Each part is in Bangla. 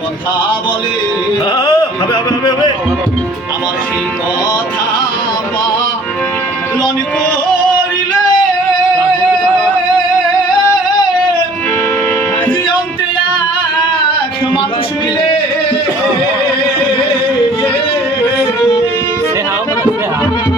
কথা বলে। হবে হবে হবে হবে। আমার সেই কথা বা লন করিলে। মানুষ মিলে। ওই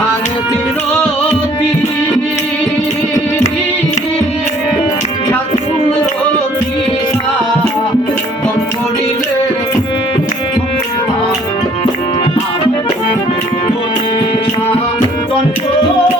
সারে তিরোতি কুলরতি শান্তন করিলে Yeah.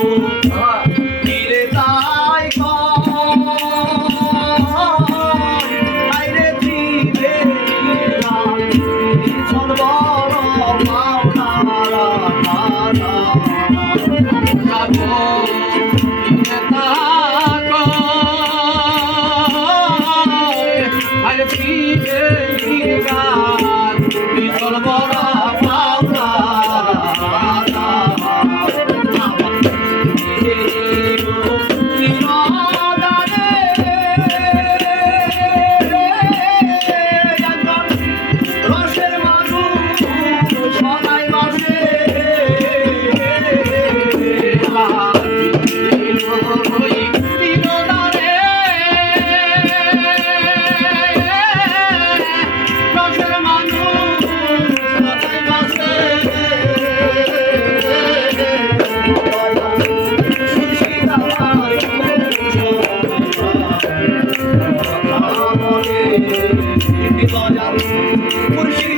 I'll be there, I'll be there, I'll be there, What